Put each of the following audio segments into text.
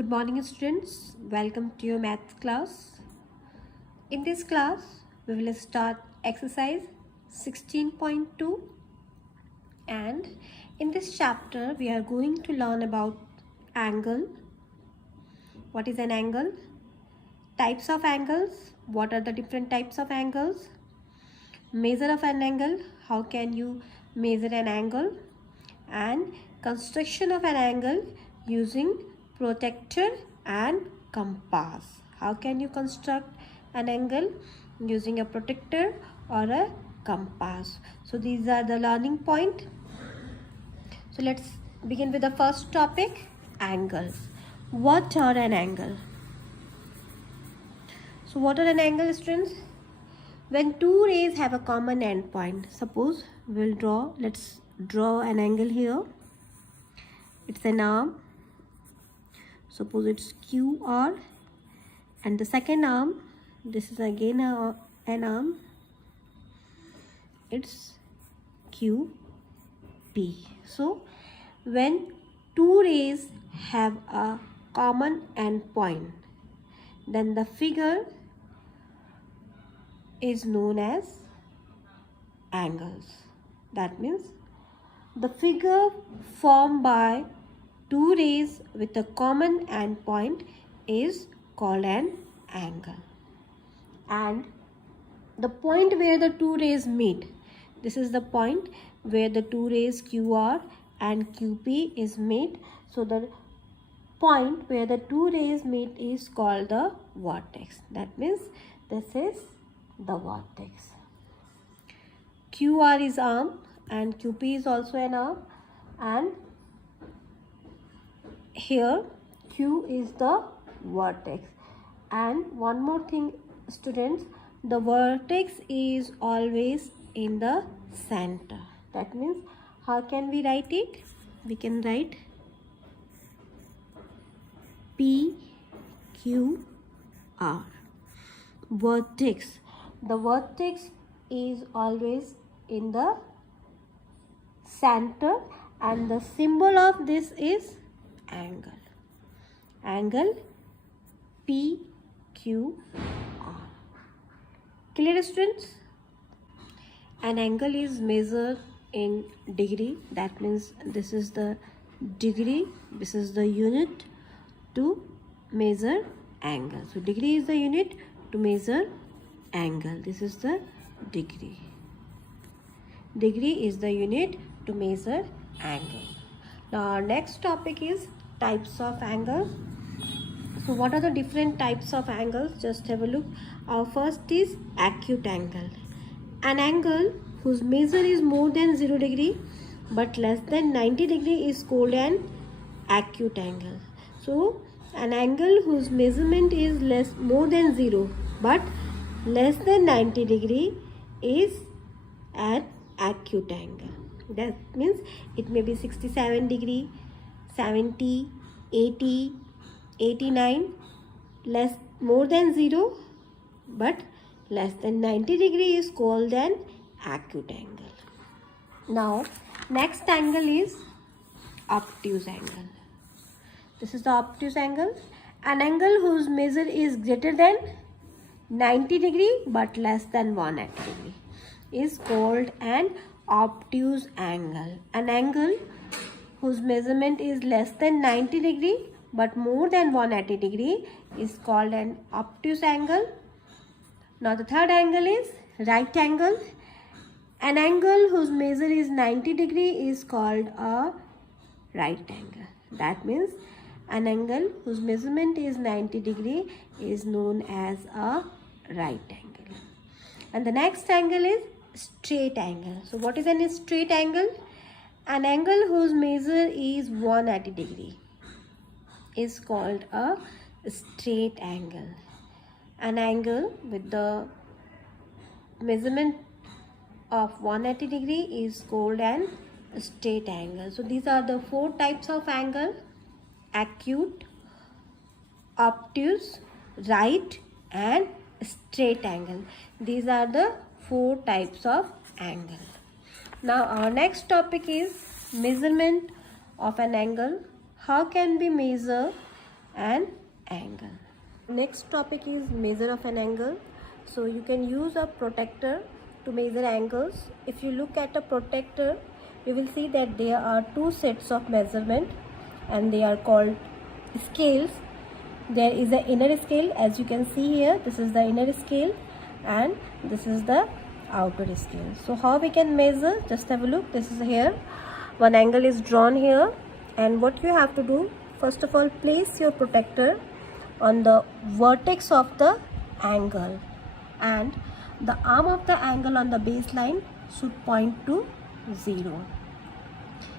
Good morning students, welcome to your maths class. In this class, we will start exercise 16.2 and in this chapter we are going to learn about angle. What is an angle? Types of angles, what are the different types of angles? Measure of an angle, how can you measure an angle? And construction of an angle using protractor and compass. How can you construct an angle using a protractor or a compass? So these are the learning point. So let's begin with the first topic, angles. What are an angle? So what are an angle, students? When two rays have a common endpoint, suppose let's draw an angle here. It's an arm. Suppose it's QR, and the second arm, this is again an arm, it's QP. So when two rays have a common endpoint, then the figure is known as angles. That means the figure formed by two rays with a common endpoint is called an angle. And the point where the two rays meet, this is the point where the two rays QR and QP is meet. So the point where the two rays meet is called the vertex. That means this is the vertex. QR is arm and QP is also an arm, and here Q is the vertex. And one more thing, students, the vertex is always in the center. That means how can we write it? We can write P Q R, vertex. The vertex is always in the center and the symbol of this is angle. Angle PQR. Clear, students? An angle is measured in degree. That means this is the degree, this is the unit to measure angle. So degree is the unit to measure angle. This is the degree. Degree is the unit to measure angle. Now our next topic is types of angles. So what are the different types of angles? Just have a look. Our first is acute angle. An angle whose measure is more than 0 degree but less than 90 degree is called an acute angle. So an angle whose measurement is more than 0 but less than 90 degree is an acute angle. That means it may be 67 degree, 70, 80, 89, more than 0 but less than 90 degree is called an acute angle. Now next angle is obtuse angle. This is the obtuse angle. An angle whose measure is greater than 90 degree but less than 180 degree is called an obtuse angle. An angle whose measurement is less than 90 degree but more than 180 degree is called an obtuse angle. Now the third angle is right angle. An angle whose measure is 90 degree is called a right angle. That means an angle whose measurement is 90 degree is known as a right angle. And the next angle is straight angle. So what is a straight angle? An angle whose measure is 180 degree is called a straight angle. An angle with the measurement of 180 degree is called an straight angle. So these are the four types of angle: acute, obtuse, right and straight angle. These are the four types of angle. Now our next topic is measurement of an angle. How can we measure an angle. Next topic is measure of an angle. So you can use a protractor to measure angles. If you look at a protractor, you will see that there are two sets of measurement and they are called scales. There is the inner scale, as you can see here. This is the inner scale and this is the outer scale. So how we can measure? Just have a look. This is here. One angle is drawn here, and what you have to do, first of all, place your protractor on the vertex of the angle, and the arm of the angle on the baseline should point to 0.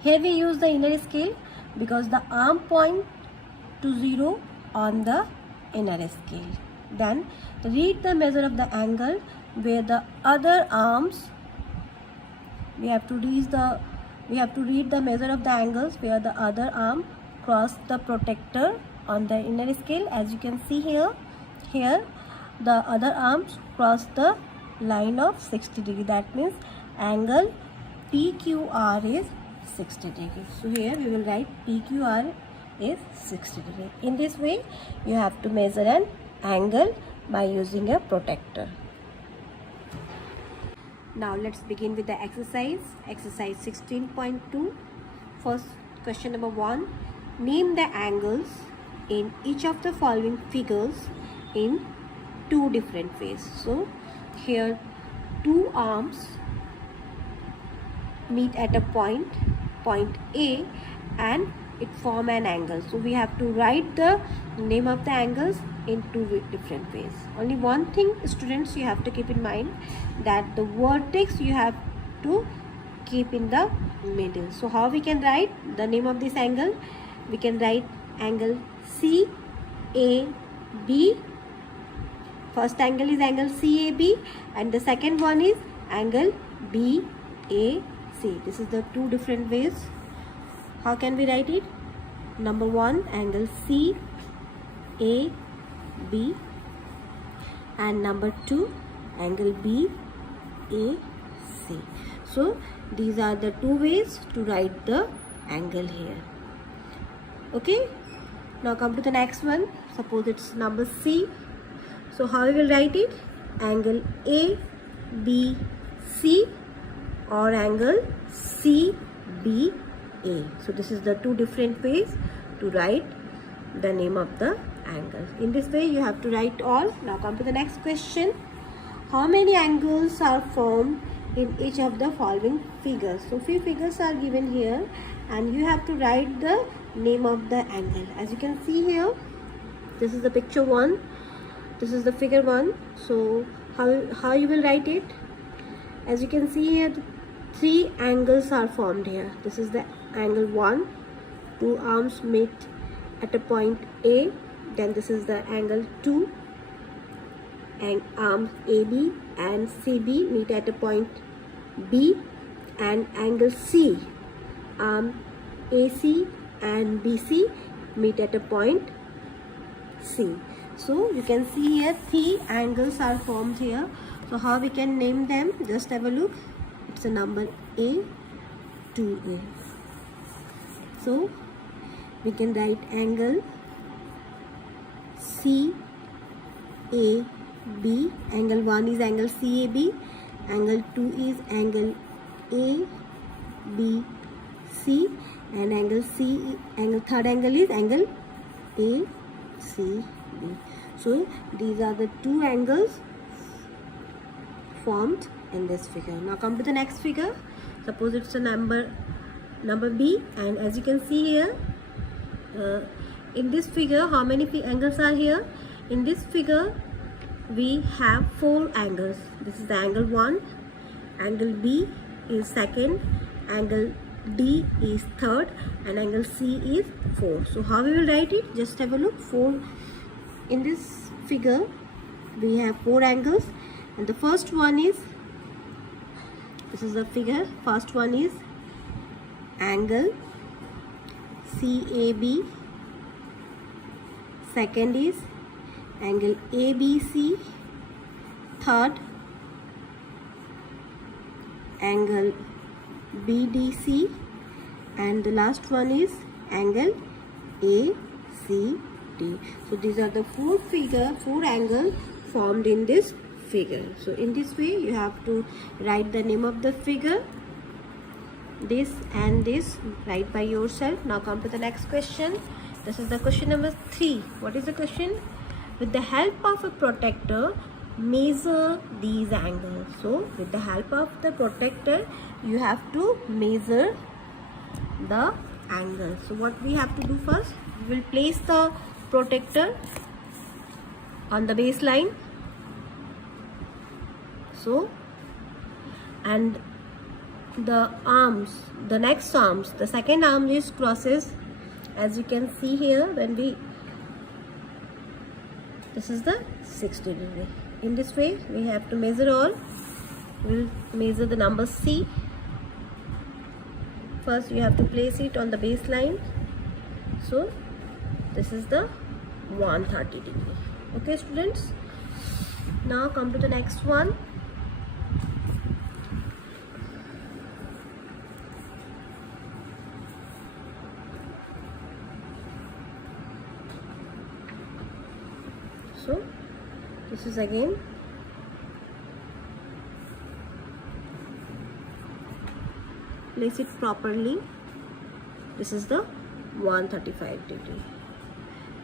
Here we use the inner scale because the arm point to 0 on the inner scale. Then read the measure of the angle where the other arms, we have to read the measure of the angles where the other arm cross the protractor on the inner scale. As you can see here the other arms cross the line of 60 degree. That means angle PQR is 60 degree. So here we will write PQR is 60 degree. In this way you have to measure an angle by using a protractor. Now let's begin with the exercise. Exercise 16.2. First question number 1. Name the angles in each of the following figures in two different ways. So here two arms meet at a point A, and it form an angle. So we have to write the name of the angles in two different ways. Only one thing, students, you have to keep in mind, that the vertex you have to keep in the middle. So how we can write the name of this angle? We can write angle CAB. First angle is angle CAB and the second one is angle BAC. This is the two different ways. How can we write it? Number 1, angle CAB, and number 2, angle BAC. So these are the two ways to write the angle here. Okay, now come to the next one. Suppose it's number C. So how we will write it? Angle ABC or angle CBA. So this is the two different ways to write the name of the angles. In this way you have to write all. Now come to the next question. How many angles are formed in each of the following figures? So few figures are given here and you have to write the name of the angle. As you can see here, this is the picture 1, this is the figure 1. So how you will write it? As you can see here, three angles are formed here. This is the angle 1, two arms meet at a point A. Then this is the angle 2, and arms AB and CB meet at a point B, and angle C, arm AC and BC meet at a point C. So you can see here three angles are formed here. So how we can name them? Just have a look. It's a number A to A. So we can write angle CAB. Angle 1 is angle CAB. Angle 2 is angle ABC, and angle third angle is angle ACB. So these are the two angles formed in this figure. Now come to the next figure. Suppose it's a number B, and as you can see here, in this figure, how many angles are here? In this figure we have four angles. This is the angle 1, angle B is second, angle D is third, and angle C is 4. So how we will write it? Just have a look. In this figure we have four angles, and the first one is, this is the figure, first one is angle CAB, second is angle ABC, third angle BDC, and the last one is angle ACB. 30. So these are the four angles formed in this figure. So in this way you have to write the name of the figure, this and this, write by yourself. Now come to the next question. This is the question number 3. What is the question? With the help of a protractor, measure these angles. So with the help of the protractor, you have to measure the angle. So what we have to do first, we will place the protractor on the baseline. So, and the arms, the next arms, the second arm is crosses, as you can see here. When we, this is the 60 degree. In this way we have to measure all. We'll measure the number C. First you have to place it on the baseline. So this is the 130 degree. Okay students, now come to the next one. So this is again place it properly. This is the 135 degree.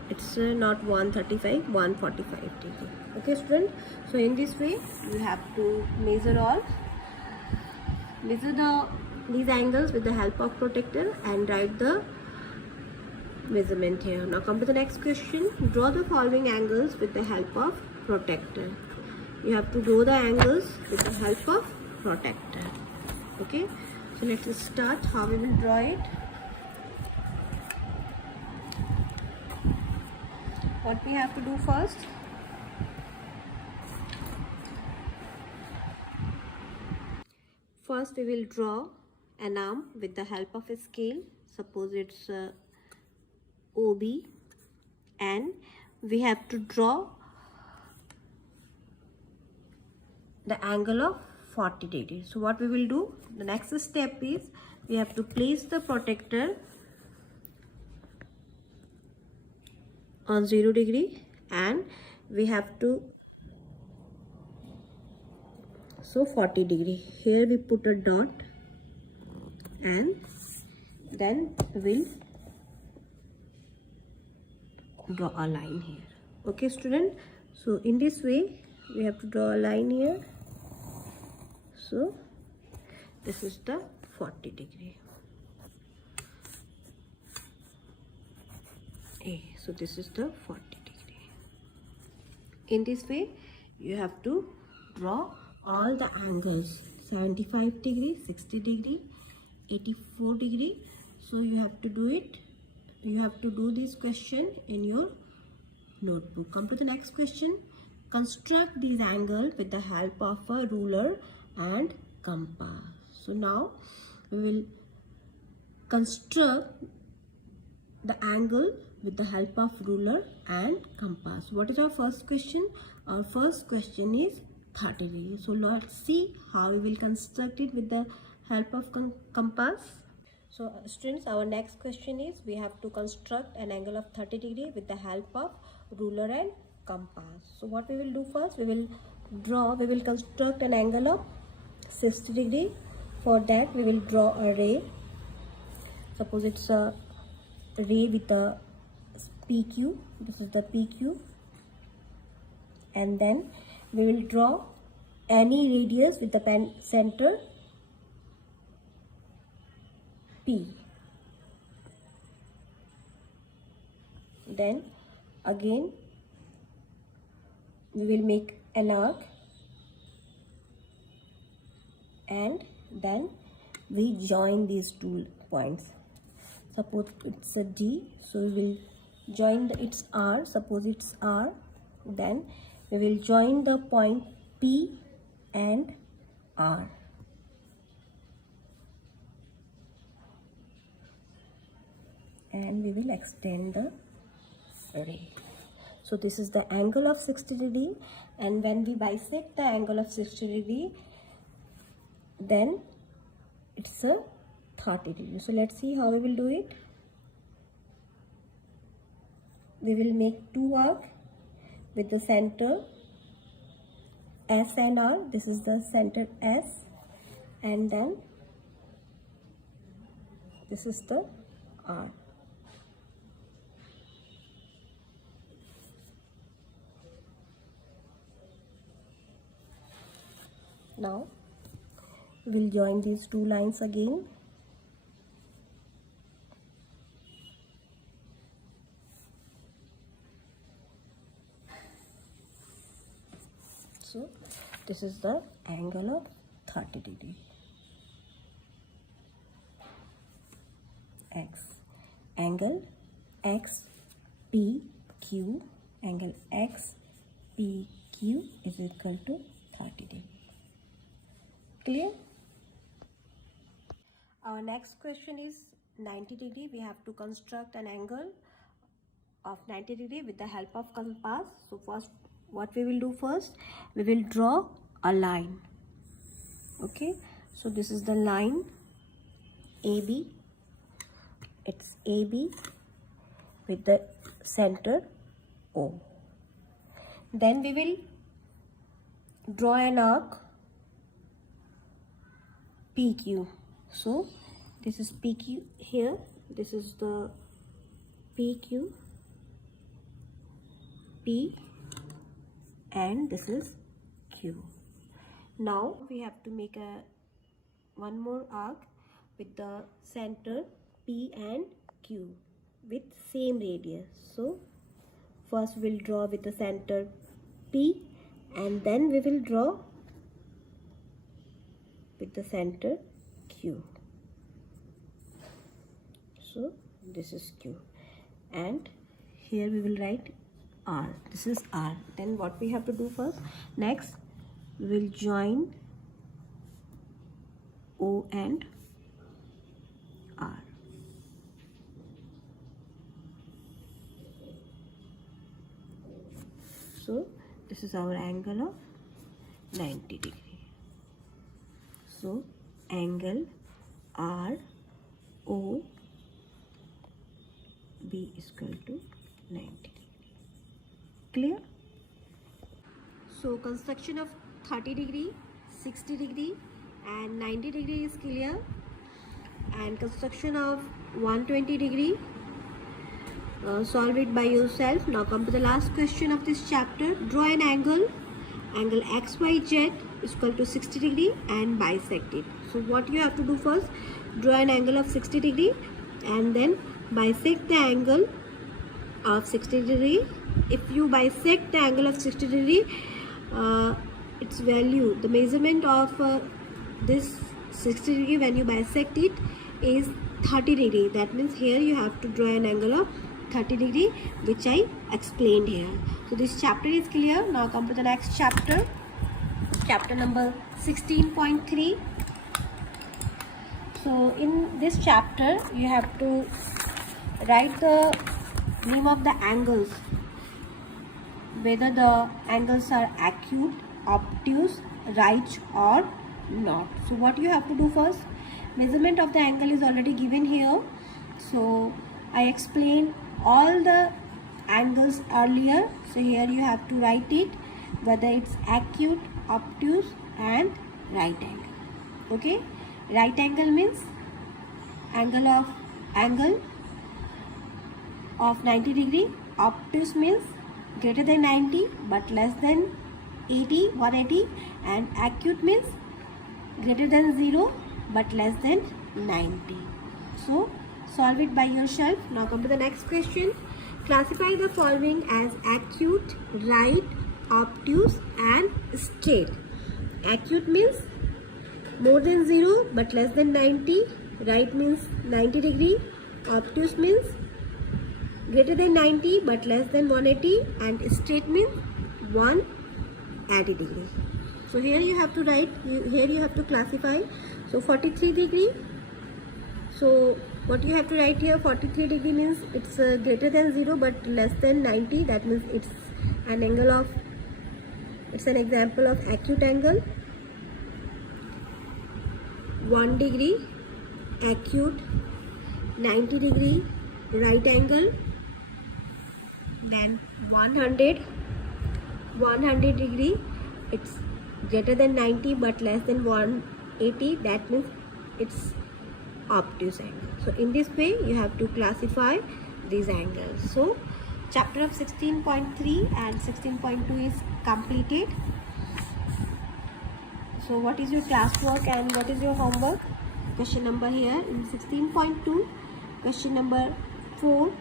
It's not 135, 145 degree. Okay student, so in this way you have to measure all, measure these angles with the help of protractor and write the measurement here. Now come to the next question. Draw the following angles with the help of protractor. You have to draw the angles with the help of protractor. Okay, so let's start how we will draw it. What we have to do first, we will draw an arm with the help of a scale. Suppose it's OB, and we have to draw the angle of 40 degrees. So what we will do, the next step is we have to place the protractor on 0 degree and we have to, so 40 degree. Here we put a dot and then we'll draw a line here. Okay student, so in this way we have to draw a line here. So this is the 40 degree. So this is the 40 degree. In this way you have to draw all the angles, 75 degree, 60 degree, 84 degree. So you have to do it. You have to do this question in your notebook. Come to the next question. Construct these angles with the help of a ruler and compass. So now we will construct the angle with the help of ruler and compass. What is our first question? Our first question is 30 degrees. So let's see how we will construct it with the help of compass. So students, our next question is we have to construct an angle of 30 degree with the help of ruler and compass. So what we will do first, we will construct an angle of 60 degree. For that we will draw a ray. Suppose it's a ray with a PQ. This is the PQ, and then we will draw any radius with the pen center P. Then again we will make an arc and then we join these two points. Suppose it's a D, so we will join its R. Suppose it's R, then we will join the point P and R. And we will extend the ray. So this is the angle of 60 degree, and when we bisect the angle of 60 degree, then it's a 30 degree. So let's see how we will do it. we will make two arcs with the center S and R. This is the center S, and then this is the R. Now we'll join these two lines again. So this is the angle of 30 degree. X. Angle XPQ. Angle XPQ is equal to 30 degree. Clear? Our next question is 90 degree. We have to construct an angle of 90 degree with the help of compass. So first, what we will do first, we will draw a line. Okay, so this is the line AB. It's AB with the center O. Then we will draw an arc PQ. So this is PQ here, this is the PQ, P, and this is Q. Now we have to make one more arc with the center P and Q with same radius. So first we'll draw with the center P, and then we will draw with the center Q. So this is Q, and here we will write R. This is R. Then what we have to do first, next we will join O and R. So this is our angle of 90 degree. So angle ROB is equal to 90 degree. Clear? So construction of 30 degree, 60 degree and 90 degree is clear, and construction of 120 degree, solve it by yourself. Now come to the last question of this chapter. Draw an angle XYZ is equal to 60 degree and bisect it. So what you have to do first, draw an angle of 60 degree and then bisect the angle of 60 degree. If you bisect the angle of 60 degree, its value, the measurement of this 60 degree when you bisect it is 30 degree. That means here you have to draw an angle of 30 degree, which I explained here. So this chapter is clear. Now come to the next chapter, chapter number 16.3. So in this chapter you have to write the name of the angles, whether the angles are acute, obtuse, right or not. So what you have to do first, measurement of the angle is already given here. So I explained all the angles earlier. So here you have to write it, whether it's acute, obtuse and right angle. Okay, right angle means angle of 90 degree. Obtuse means greater than 90 but less than 180, and acute means greater than 0 but less than 90. So solve it by yourself. Now come to the next question. Classify the following as acute, right, obtuse and straight. Acute means more than 0 but less than 90. Right means 90 degree. Obtuse means greater than 90 but less than 180, and straight means 180 degree. So here you have to write, here you have to classify. So 43 degree. So what you have to write here, 43 degree means it's greater than 0 but less than 90. That means it's an angle of, it's an example of acute angle. 1 degree acute, 90 degree right angle, then 100 degree, it's greater than 90 but less than 180, that means it's obtuse angle. So in this way you have to classify these angles. So chapter of 16.3 and 16.2 is completed. So what is your classwork and what is your homework? Question number here in 16.2, question number 4,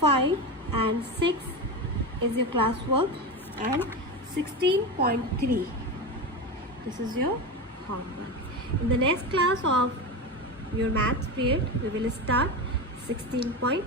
5 and 6 is your classwork, and 16.3 this is your homework. In the next class of your maths period we will start 16.4.